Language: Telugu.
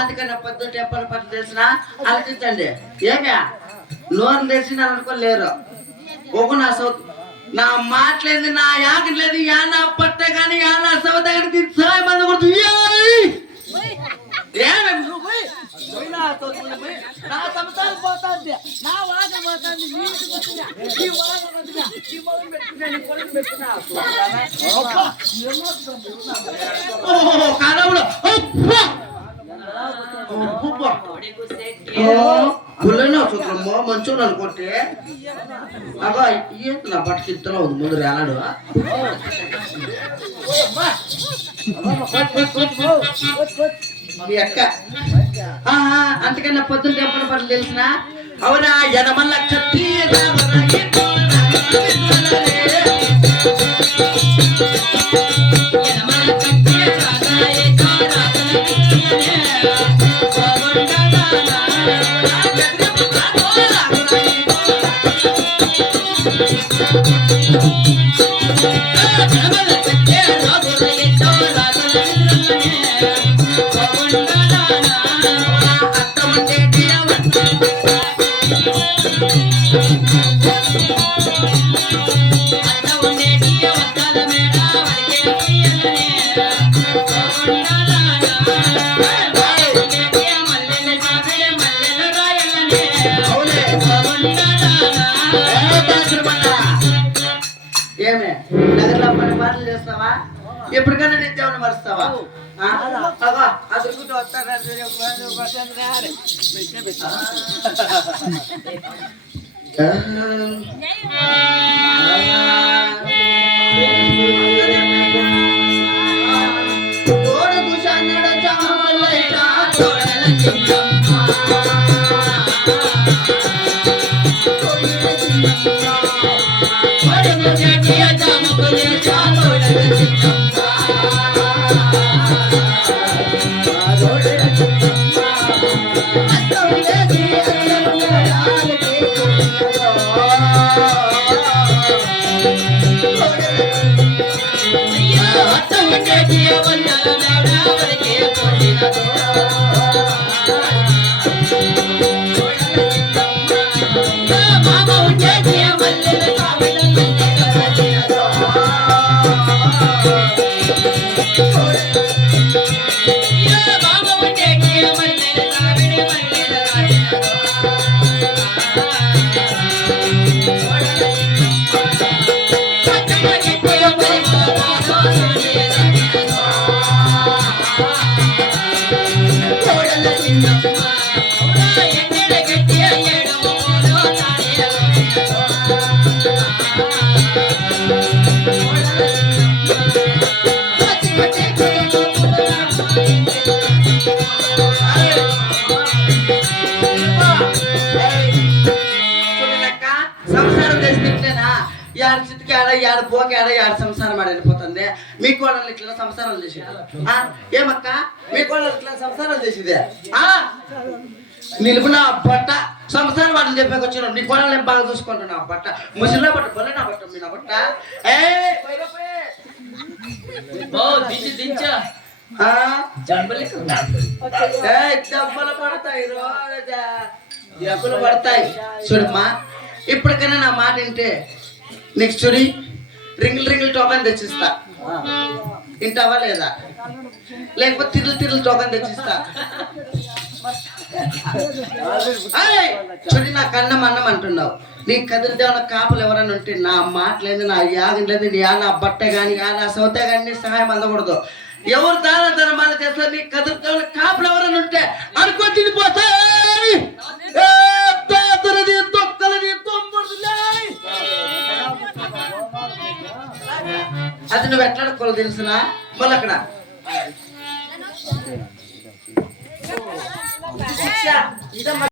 అందుకని పొద్దున్న చెప్పని పట్టు తెలిసిన ఆలోచించండి. ఏమే నోరు తెలిసిన అనుకోలేరు ఒక నా సౌత్ నా మాటలేదు నా యాగం లేదు యానా పట్టే కానీ యానా సౌత కానీ సహాయం మంది కొడుతుంది. నా సంసారం పోతుంది, నా వాసన పోతుంది, మంచు అనుకుంటే అగో నా బట్టకి ఇత్తలో ఉంది ముందు వేలాడు. మీ అక్క అంతకన్నా పొద్దున్న చెప్పిన పనులు తెలిసిన అవునా ఎనమల్ల కత్తి ఏమే నగర్లో పని పాటలు చేస్తావా? ఎప్పటికైనా నిత్యం మరుస్తావా? ఏడు పోకేడ ఏడు సంసారం ఆడ వెళ్ళిపోతుంది. మీ కోడలు ఇట్లా సంసారాలు చేసేది ఏమక్క? మీ కోడలు ఇట్లా సంసారాలు చేసేదే నిలుపున బట్ట సంసారం వాటిని చెప్పేకొచ్చిన నీ కోడలు ఏం బాగా చూసుకుంటున్నా బట్ట ముసిలిన బట్ట పొలే నా బట్ట మీ నా బట్ట దెబ్బలు పడతాయి దెబ్బలు పడతాయి. చూడమ్మా ఇప్పటికైనా నా మాట వింటే నెక్స్ట్ చూడి రింగిల్ టోకన్ తెచ్చిస్తా. వింటావా లేదా? లేకపోతే తిరులు టోకన్ తెచ్చిస్తా. చూడి నా కన్నం అన్నం అంటున్నావు. నీ కదిలితే ఉన్న కాపులు ఎవరైనా ఉంటే నా మాటలేదు నా యాగం లేదు నా బట్ట కానీ నా సౌత కానీ సహాయం అందకూడదు. ఎవరు దాన ధర్మాలు చేస్తారు? నీ కదిలితే ఉన్న కాపులు ఎవరైనా ఉంటే అనుకో తినిపోతాయి. అది నువ్వు ఎట్లాడుకోవాలి తెలుసునా? మళ్ళీ అక్కడ